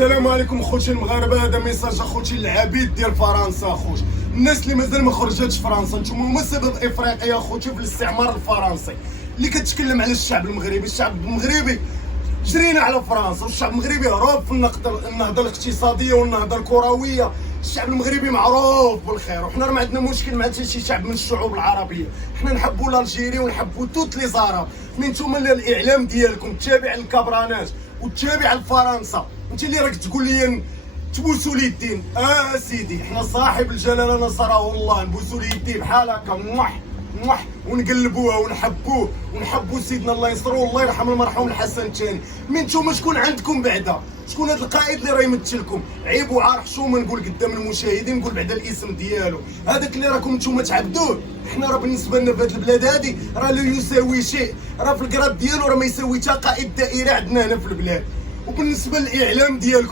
السلام عليكم خوتي المغاربه. هذا ميساج اخوتي العبيد ديال فرنسا. اخوتي الناس اللي مازال ما خرجتش فرنسا، نتوما هما سبب افريقيا اخوتي في الاستعمار الفرنسي اللي كتكلم على الشعب المغربي. الشعب المغربي جرينا على فرنسا، والشعب المغربي هرب في النهضه الاقتصاديه والنهضه الكرويه. الشعب المغربي معروف بالخير، وحنا ما عندنا مشكل مع حتى شي شعب من الشعوب العربيه. حنا نحبوا الجيري ونحبوا توت لي زاراب. من نتوما اللي الاعلام ديالكم تابع للكبرانات وتابع لفرنسا، انت اللي راك تقول لي تبوسوا لي الدين. سيدي، حنا صاحب الجلاله نصره الله نبوسوا لي الدين بحال هكا موح ونقلبوها ونحبوه ونحبوا سيدنا الله ينصرو والله يرحم المرحوم الحسن الثاني. من نتوما شكون عندكم بعدا؟ شكون هذا القائد اللي راه يمثلكم؟ عيب وعار حشومه نقول قدام المشاهدين، نقول بعدا الاسم ديالو. هذاك اللي راكم نتوما تعبدوه، حنا راه بالنسبه لنا في هذه البلاد هذه راه لا يساوي شيء، راه في الكراد ديالو راه ما يساوي حتى قائد دائره عندنا هنا في البلاد. وبالنسبه للاعلام ديالكم